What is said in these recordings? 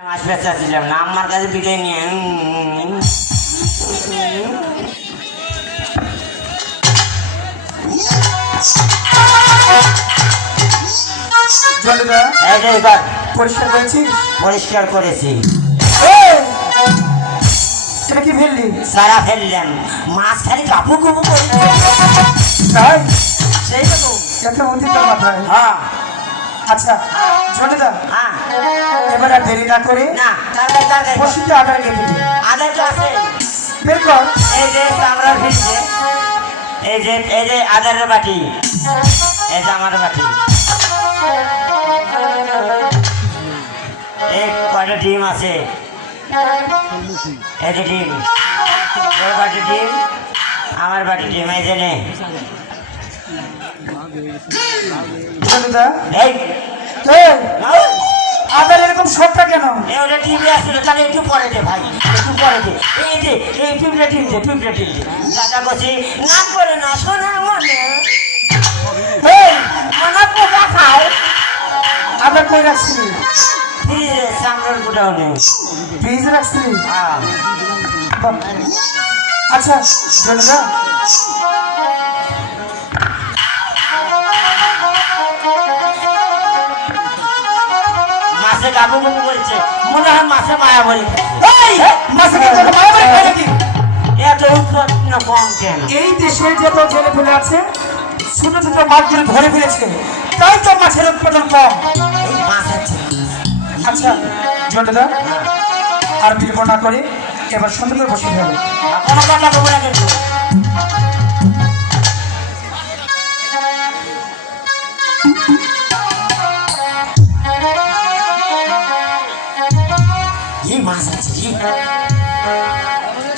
মাছ বেচা ছিলাম না আমার কাছে বিদায় নিয়ে পরিষ্কার করেছিস? পরিষ্কার করেছি। সেটা কি ফেললি? সারা ফেললাম, মাছ খালি কাপু কুপু করে। তাই সেইটা তো একটা বুদ্ধি তোর মাথায়। হ্যাঁ আচ্ছা জলেদা, হ্যাঁ এবার আর দেরি না করে না তাড়াতাড়ি বসিতে আদার নিয়ে দিবি। আদার তো আছে, বের কর। এই যে আমরা ফিরছে, এই যে আদারের বাটি, এই যে আমার বাটি, এই কয়টা ডিম আছে, এই যে ডিম, ওর বাটি ডিম, আমার বাটি ডিম, এই যে নে। জলেদা, এই এই আদার এরকম সবটা কেন? ওটা টিভি আসলে তাহলে একটু পরে দে ভাই, একটু পরে দে। এই যে এই পিঁপড়ে টিম দে, পিঁপড়ে টিম দে। দাদা বলছি না করে না, শোনা মনে এই মনে পোকা খায়। আদার কই রাখছিলি? ফ্রিজে চামড়ার গুটাও নেই। ফ্রিজে রাখছিলি? হ্যাঁ আচ্ছা জলেদা, মাছে গাবু গাবু করছে, মনে হয় মাছে মায়া বলি। এই মাছে কি তোর মায়া বাড়ি খায় নাকি? এত উৎপন্ন কম কেন? এই দেশে যত জেলে ফেলে আছে ছোট ছোট মাছগুলো ধরে ফেলেছে, তাই তো মাছের উৎপাদন কম। এই মাছ আছে। আচ্ছা জলেদা, আর বিলম্ব না করে এবার সুন্দর করে বসে যাবে। কোনো কথা বলবো না কিন্তু। এই মাছ আছে কি?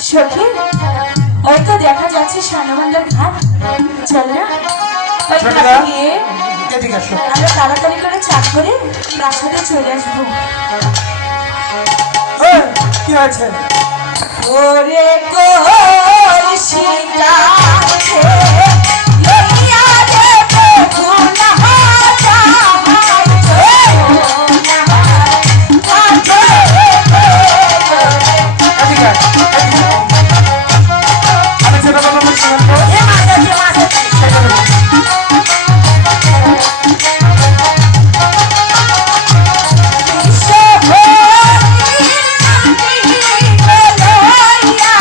সখী, ওই তো দেখা যাচ্ছে সানবান্দার ঘাট। চল না ওই চল না। ঘাটে গিয়ে এদিকে আসো। আমরা তাড়াতাড়ি করে চান করে প্রাসাদে চলে আসবো। এই, কি হয়েছে? ওরে কলসিটা লইয়া রে বকুলা হাতা এদিকে আয়, এদিকে আয়। আমি ছোট বাবা বলছি বলতো। এই মাছ আছে, মাছ আছে। লইয়া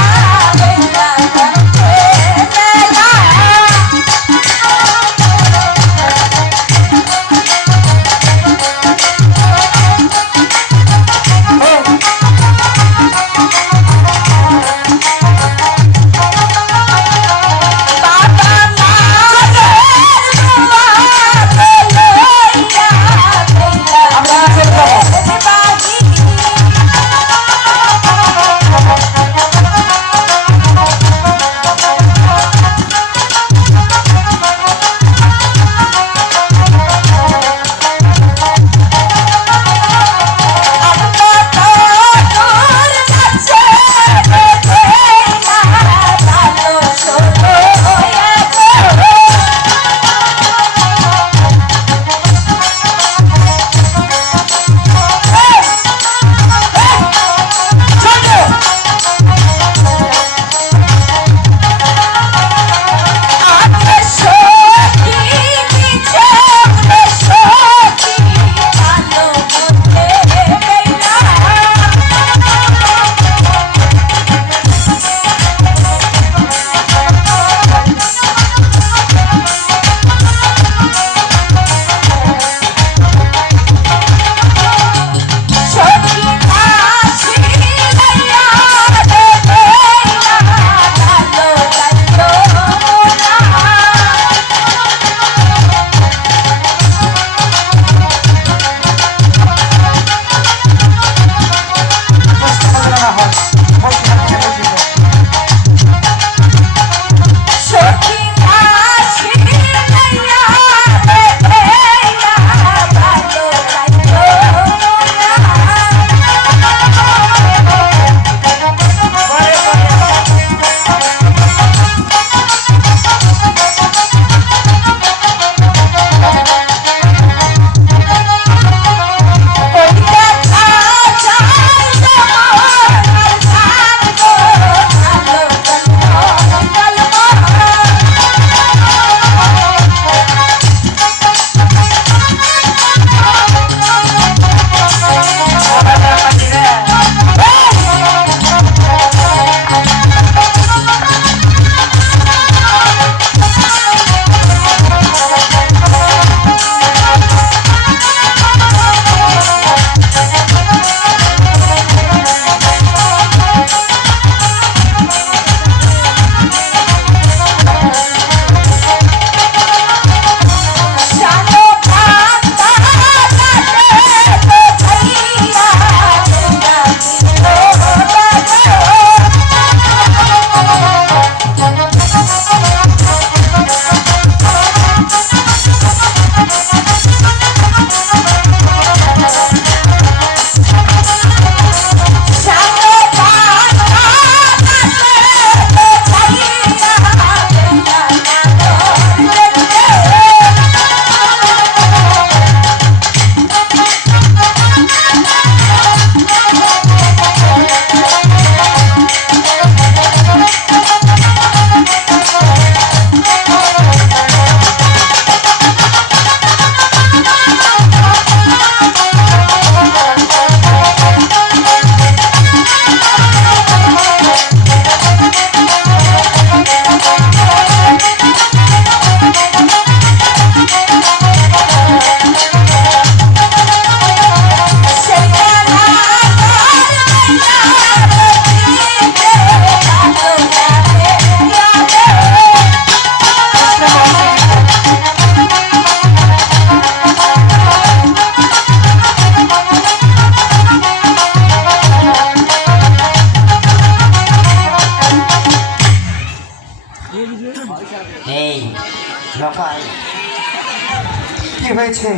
হয়েছে।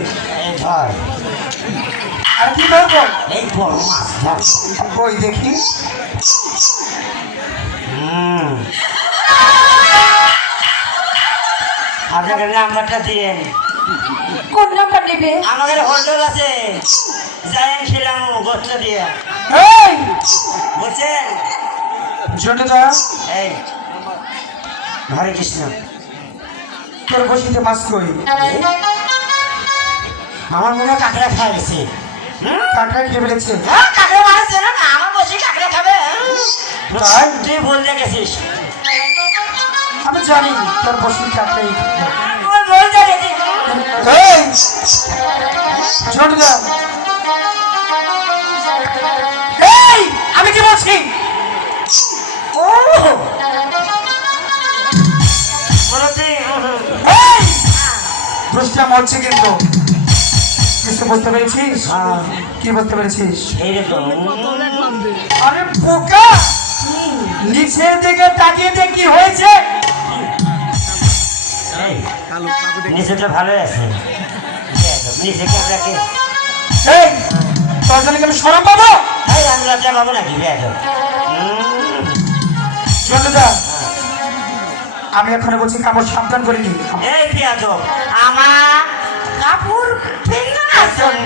এই ধর, আর কি ধরবো? এই বড় মাছ ধর। ওই দেখি। আপনাকে নাম্বারটা দিয়েন। কোন নাম্বার নেবে? আমাদের হোটেল আছে, যাই খেলাম গোস্ত দিয়ে, এই বুঝছেন? জন্টুদা, এই হরে কৃষ্ণ। তোর বসিতে মাছ কই? আমার মনে হয় কাঁকড়া খাই গেছে। কাকড়া খেয়ে ফেলেছে। কাঁকড়া মারছে না, আমার বসে কাঁকড়া খাবে। তাই? তুই বলতে গেছিস। আমি জানি তোর বসি কাকড়াই। তুই বলতে গেছিস। এই জন্টুদা, এই আমি কি বলছি? ও বলতে এই দুষ্টা মরছে কিন্তু। কিছু বুঝতে পেরেছিস? কি বুঝতে পেরেছিস? এইরকম আরে বোকা, নিচের দিকে তাকিয়ে দেখ কি হয়েছে। নিচেটা ভালো আছে, নিচে ক্যামেরাকে এই তোর জন্য কি আমি সরম পাবো? এই আমি লজ্জা পাবো নাকি বেয়াদব? জন্টুদা, আমি এখন বলছি কাপড় সাবধান করে নি। এই বেয়াদব, আমার কাপড় ফেলে আসুন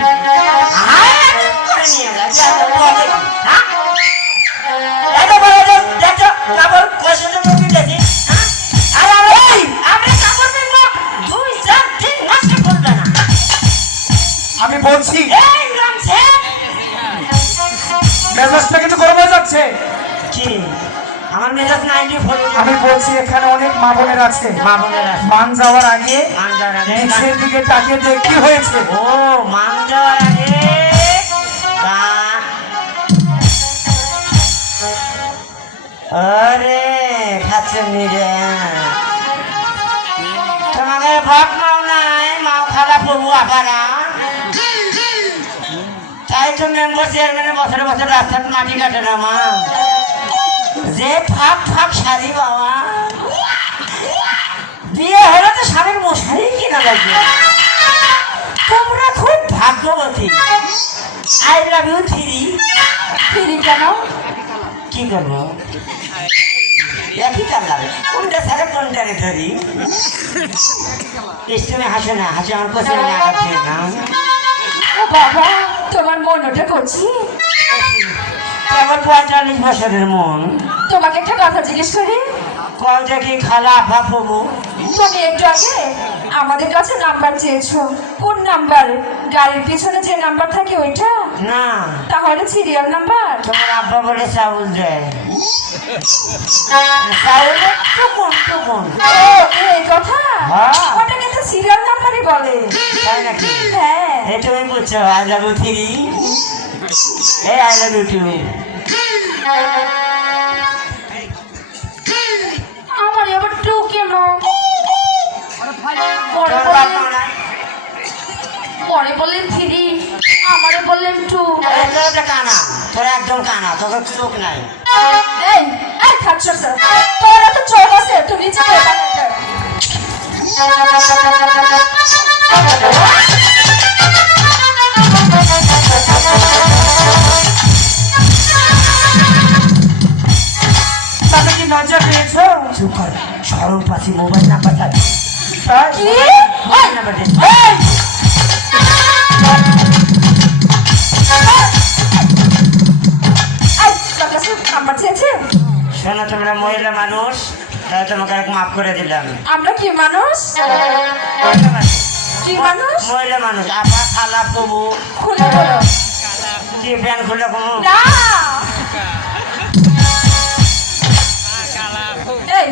করে নিয়ে যা। বেয়াদব বলে কি, হ্যাঁ? এত বড় দেখো কাপড় কষে তো দিতেছি, হ্যাঁ? আর আমরা কাপড় ফেলবো 2-4 দিন নষ্ট করবে না। আমি বলছি এই রামছে মেজাজটা কিন্তু গরম হয়ে যাচ্ছে। কি আমার মেজাজ 94 আমি বলছি এখানে অনেক মা বোনের আছে। মা বোনের আছে। মান যাওয়ার আগে মান যাওয়ার আগে নিচের দিকে তাকিয়ে দেখ কি হয়েছে। ও মান যাওয়ার আগে আরে খাচ্ছেন নিরে তোমাকে ভাত মাও নাই, মাও খারাপ প্রভু আপারা। তাই তো মেম্বার চেয়ারম্যানের বছরে বছরে রাস্তার মাটি কাটে না মা, যে ফাঁক ফাঁক শাড়ি বাবা। বিয়ে হলে তো স্বামীর মশারি কিনা লাগবে। তোমরা খুব ভাগ্যবতী। I love you three. ফিরি কেন? কি করবো? একই কার লাগে, কোনটা ছাড়া কোনটারে ধরি। তুমি হাসো না, হাসো আমার পছন্দ না আঘাত না। ও বাবা, তোমার মন ওটা করছি। কেবল 45 বছরের মন। তোমাকে একটা কথা জিজ্ঞেস করি। কল দেখি খালা আপা প্রভু। তুমি একটু আগে আমাদের কাছে নাম্বার চেয়েছো। কোন নাম্বার? গাড়ির পিছনে যে নাম্বার থাকে ওইটা? না, তাহলে সিরিয়াল নাম্বার? তোমার আব্বা বলে চাউল দেয়। চাউলের টুকুন টুকুন। ও এই কথা? হ্যাঁ। ওটা কিন্তু সিরিয়াল নাম্বারই বলে। তাই নাকি? হ্যাঁ। এই তুমি বুঝছো আই লাভ ইউ থ্রি, এই আই লাভ ইউ টু। আমার এবার টু কেন? পরে তোমার বাপ মা বললেন নাই? পরে বললেন থ্রি, আমারে বললেন টু। এই তোর একটা কানা, তোর একদম কানা, তোর চোখ নাই। এই এই খাচ্ছ স্যার, তোর এত চোখ আছে তুমি নিচে তাতে কি নজর পেয়েছো? চুপ কর, সরম পাচ্ছি, মোবাইল নাম্বার থাকে। তাই? কি? মোবাইল নাম্বার দে। এই! তোর কাছে নাম্বার চেয়েছে? শোনো তোমরা মহিলা মানুষ, তাই তোমাকে এক মাফ করে দিলাম। আমরা কি মানুষ? কি মানুষ? মহিলা মানুষ, আপা খালা প্রভু। খুলে বলো। কি প্যান খুলে কোনো? না। এই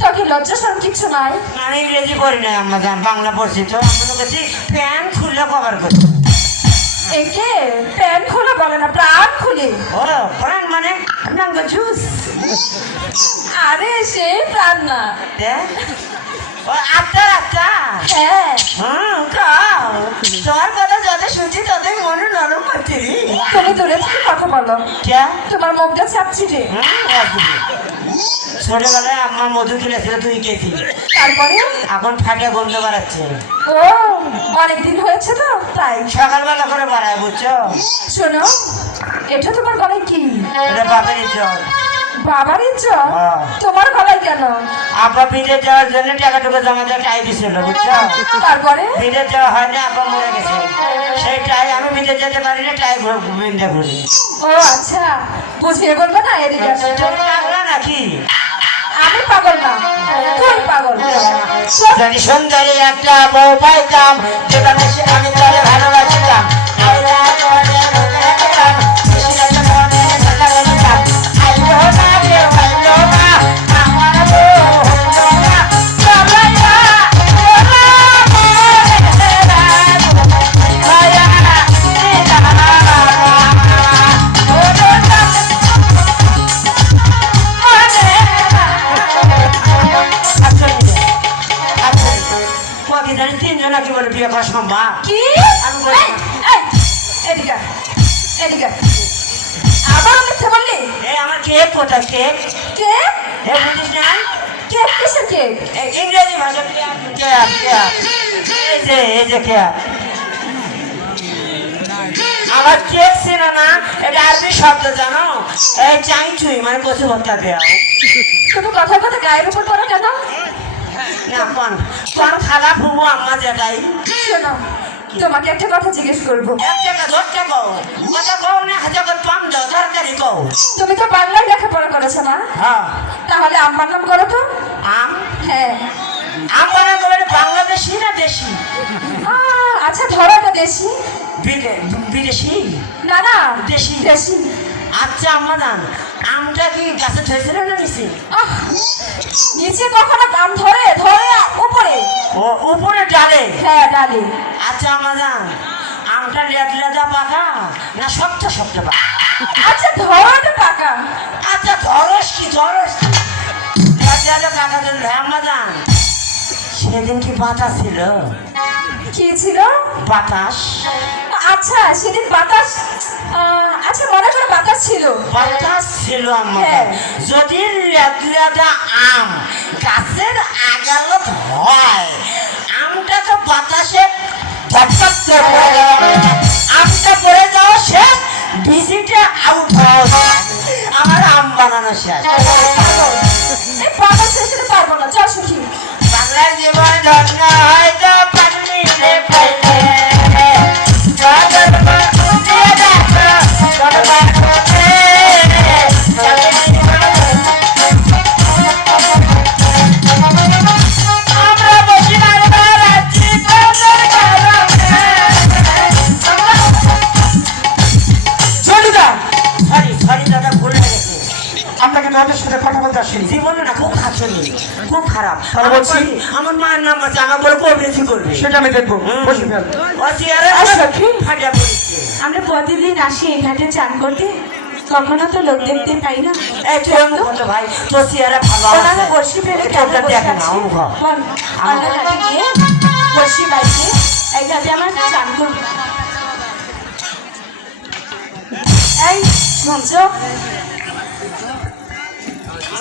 তোর কি লজ্জা শরম কিচ্ছু নাই? আমি ইংরেজি পড়ি নাই, আমরা বাংলা পড়ছি তো। আমি মনে করছি প্যান খুলে কভার করছি। একে প্যান খুলে বলে না, প্রাণ খুলে। ও প্যান মানে নাঙ্গ জুস। আরে সে প্রাণ না। ও আচ্ছা আচ্ছা। হ্যাঁ। কাও তোমার কথা যত শুনছি ততই মনে নরম হচ্ছে। তুমি দূরে থেকে কথা বলো। কে? তোমার মুখটা চাপছি রে। ছোটবেলায় আম্মা মধু খেলেছিল তুই খেয়েছি, তারপরে এখন ফাটিয়া গন্ধ বাড়াচ্ছে। ও অনেকদিন হয়েছে তো তাই। সকালবেলা করে বাড়ায় বুঝছো? শোনো, এটা তোমার গলায় কি? এটা বাপের জ্বর। বাবার ইজ্জত হ্যাঁ। তোমার গলায় কেন? আব্বা বিদেশ যাওয়ার জন্য টাকাটুকু জমা দিয়ে টাই দিছিল বুঝছো? তারপরে বিদেশ যাওয়া হয়নি, আব্বা মরে গেছে। সেই টাই আমি বিদেশ যেতে পারি না, টাই বিন্দা করি। ও আচ্ছা, বুঝিয়ে বলবো না, এদিকে আসো। তুমি পাগলা নাকি? আমি পাগল না, তুই পাগল। যদি সুন্দরী একটা বউ পাইতাম, যেখানে সে আমি তারে ভালোবাসিতাম। আইলা মনে ঢুকে গেলাম, বিশাল মনে ঢাকা দিতাম। আইলো না কেউ আইলো না, আমার বউ হইলো না। সবাইয়া ওরা মনে রাখো, মায়া দিদারা। ওরে তিনজন নাকি বলে বিয়ে করা সম্ভব? কি? আমি বলি এই, এই, এদিকে আয়, এদিকে আয়। আবার মিথ্যে বললি? এই আমার কেক কোথায়? Cake cake? হে বুঝিস না? কেক কিসের কেক? এই ইংরেজি ভাষা কেক কেক কেক। এই যে কেক। আমার কেক ছিল না, এটা আরবি শব্দ জানো? এই চাইচুই মানে কচু ভর্তা দেওয়া। তুমি কথা কথা গায়ের উপর করো কেন? না কোন কোন খালা ফুবু আম্মা যেটাই। শোনো, তোমাকে একটা কথা জিজ্ঞেস করবো। এক টাকা 10 টাকা কথা কও না, হাজার পাম দাও তরকারি কও। তুমি তো বাংলায় লেখাপড়া করেছো না? হ্যাঁ। তাহলে আম্মার নাম করো তো। আম হ্যাঁ। আমার বাংলাদেশি না দেশি? আচ্ছা ধরো এটা দেশি। বিদেশি না না, দেশি। দেশি। আচ্ছা আম্মা জান, আমটা কি গাছে ধরেছিল না নিচে? আহ, নিচে কখনো আম ধরে ধরে উপরে? ও উপরে ডালে। হ্যাঁ ডালে। আচ্ছা আম্মা জান, আমটা লেদা পাকা না শক্ত শক্ত পাকা? আচ্ছা ধরো এটা পাকা। আচ্ছা ধরস কি লেদা পাকা ধরলে আম্মা জান, সেদিন কি বাতাস ছিল? কি ছিল? বাতাস। আচ্ছা সেদিন বাতাস, আচ্ছা মনে করে বাতাস ছিল। বাতাস ছিল আম্মা হ্যাঁ। জান। যদি লেদা আম গাছের আগালত হয়, আমটা তো বাতাসে ধপধপ করে পড়ে যাওয়া, আমটা পড়ে যাওয়া শেষ, বিচিটা আউট হওয়া, আমার আম বানানো শেষ। এই বাতাস শেষে পারবো না, চল সুখী। বাংলার জীবন ধন্য হয়তো পাননি রে পাইলে, দিয়ে দেখো তোর বাপকে, আমরা বসি বারবার আছি তোদের কারণে। চলিদা, সরি দাদা, ভুল হয়ে গেছে। আপনাকে তোমাদের সাথে কথা বলতে আসেনি। জীবনে না খুব খাচ্ছি, খুব খারাপ। তাহলে বলছি? আমার মায়ের নাম আছে, আমার বলে কবিরাজি করবে। সেটা আমি দেখবো, বসে ফেল। ও চেয়ারে আসো, কি? ফাটিয়া পড়েছে। আমরা প্রতিদিন আসি এই ঘাটে চান করতে, কখনো তো লোক দেখতে পাই না। এই তুই অমুক হতো ভাই, তোর চেয়ারে ভালো ওনারা আছে। বসি ফেলে এই কেন তোরটা বসে দেখে না, আছে? অমুক হ। বল, আমরা ঘাটে গিয়ে বসি বাইকে, এই ঘাটে আমার চান করবো। এই শুনছো?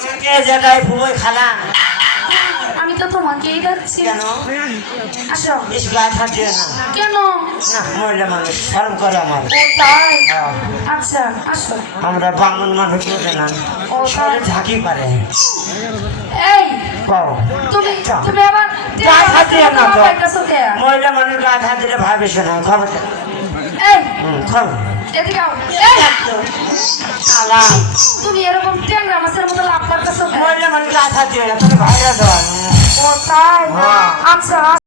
আমাকে এই জায়গায় ফুবই খালা আমি তো তোমাকেই ডাকছি। কেন? আসো। বেশ গায়ে হাত দিও না। কেন? না, মহিলা মানুষ শরম করে আমার। ও তাই? হ্যাঁ, আচ্ছা আসো। আমরা বামন মানুষ বোঝে না, ও শরীরে ঝাঁকি পারে। এই কও। তুমি আবার গায়ে হাত দিও না তো। পাইতেছো কে? মহিলা মানুষ গায়ে হাত দিলে ভাবে শোনা খবর। এই খবর এদিকে আও। এই আলা তুমি এরকম ট্যাংরা মাছের মতো লাভ করতেছো কেন? মহিলা মানুষ গায়ে হাত দিও না, তোকে ভাইরা দেওয়া। ও তাই? হ্যাঁ। আচ্ছা